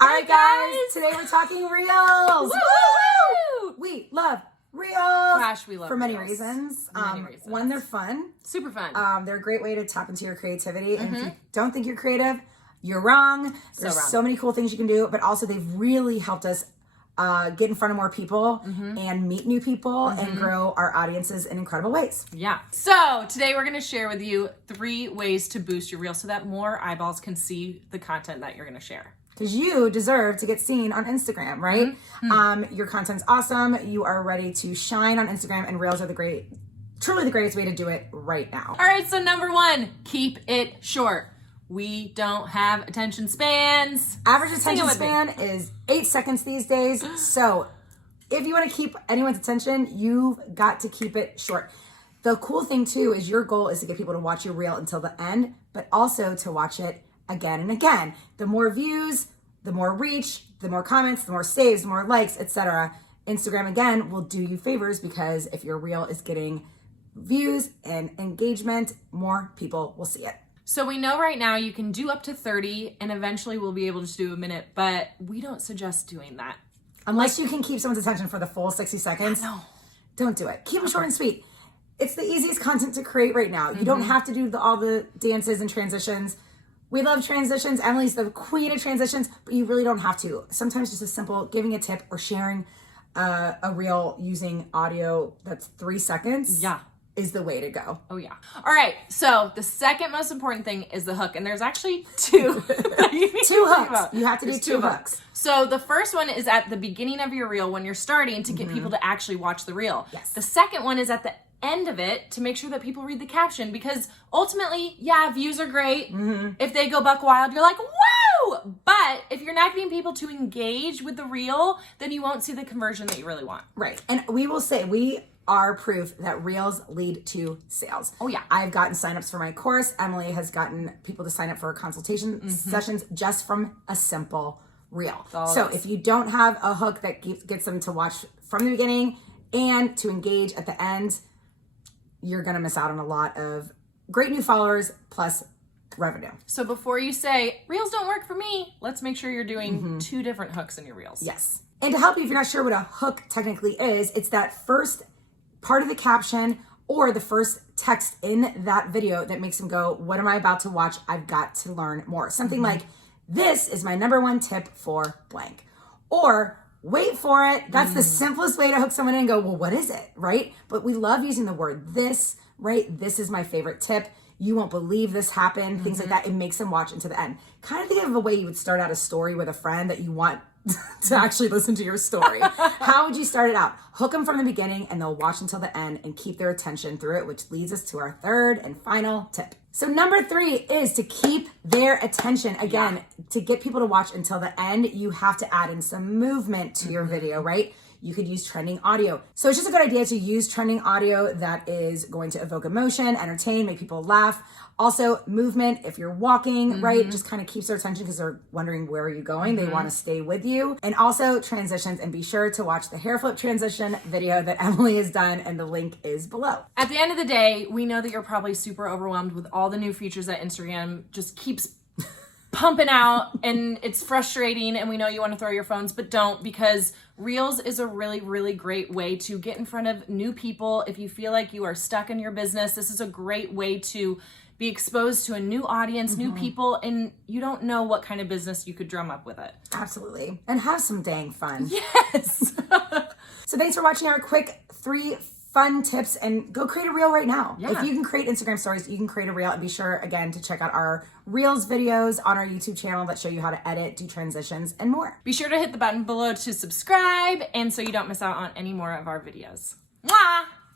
All right, guys. Today we're talking reels. Woo! We love reels. Gosh, we love for many reels. reasons. Many reasons. One, they're fun. Super fun. They're a great way to tap into your creativity. And if you don't think you're creative, you're wrong. There's wrong. so many cool things you can do, but also they've really helped us get in front of more people and meet new people and grow our audiences in incredible ways. Yeah. So today we're going to share with you 3 ways to boost your reel so that more eyeballs can see the content that you're going to share. Because you deserve to get seen on Instagram, right? Your content's awesome. You are ready to shine on Instagram, and reels are truly the greatest way to do it right now. All right. So number 1, keep it short. We don't have attention spans. Average Sing it attention with me. span is 8 seconds these days. So if you want to keep anyone's attention, you've got to keep it short. The cool thing too is your goal is to get people to watch your reel until the end, but also to watch it again and again. The more views, the more reach, the more comments, the more saves, the more likes, etc. Instagram again will do you favors, because if your reel is getting views and engagement, more people will see it. So we know right now you can do up to 30 and eventually we'll be able to do a minute, but we don't suggest doing that. Unless you can keep someone's attention for the full 60 seconds, No. don't do it. Keep it short and sweet. It's the easiest content to create right now. You don't have to do all the dances and transitions. We love transitions. Emily's the queen of transitions, but you really don't have to. Sometimes just a simple giving a tip or sharing a reel using audio that's 3 seconds is the way to go. Oh yeah. All right. So the second most important thing is the hook. And there's actually 2. that you need to 2 think hooks. about. You have to do There's 2 hooks. So the first one is at the beginning of your reel when you're starting to get people to actually watch the reel. Yes. The second one is at the end of it to make sure that people read the caption, because ultimately, views are great. If they go buck wild, you're like, woo! But if you're not getting people to engage with the reel, then you won't see the conversion that you really want. Right. And we will say, we are proof that reels lead to sales. Oh, yeah. I've gotten signups for my course. Emily has gotten people to sign up for consultation sessions just from a simple reel. So if you don't have a hook that gets them to watch from the beginning and to engage at the end, you're going to miss out on a lot of great new followers plus revenue. So before you say, reels don't work for me, let's make sure you're doing 2 different hooks in your reels. Yes. And to help you, if you're not sure what a hook technically is, it's that first part of the caption or the first text in that video that makes them go, what am I about to watch? I've got to learn more. Something like, this is my number 1 tip for blank. Or, wait for it. That's the simplest way to hook someone in and go, well, what is it, right? But we love using the word this, right? This is my favorite tip. You won't believe this happened. Things like that. It makes them watch into the end. Kind of think of a way you would start out a story with a friend that you want to actually listen to your story. How would you start it out? Hook them from the beginning and they'll watch until the end and keep their attention through it, which leads us to our third and final tip. So number 3 is to keep their attention. Again, to get people to watch until the end, you have to add in some movement to your video, right? You could use trending audio. So it's just a good idea to use trending audio that is going to evoke emotion, entertain, make people laugh. Also, movement, if you're walking, right, just kind of keeps their attention because they're wondering where are you going. They want to stay with you. And also transitions, and be sure to watch the hair flip transition video that Emily has done, and the link is below. At the end of the day, we know that you're probably super overwhelmed with all the new features that Instagram just keeps pumping out, and it's frustrating, and we know you want to throw your phones, but don't, because Reels is a really, really great way to get in front of new people. If you feel like you are stuck in your business, this is a great way to be exposed to a new audience, new people, and you don't know what kind of business you could drum up with it. Absolutely. And have some dang fun. Yes. So thanks for watching our quick 3 fun tips, and go create a reel right now. Yeah. If you can create Instagram stories, you can create a reel, and be sure again to check out our reels videos on our YouTube channel that show you how to edit, do transitions, and more. Be sure to hit the button below to subscribe, and so you don't miss out on any more of our videos. Mwah!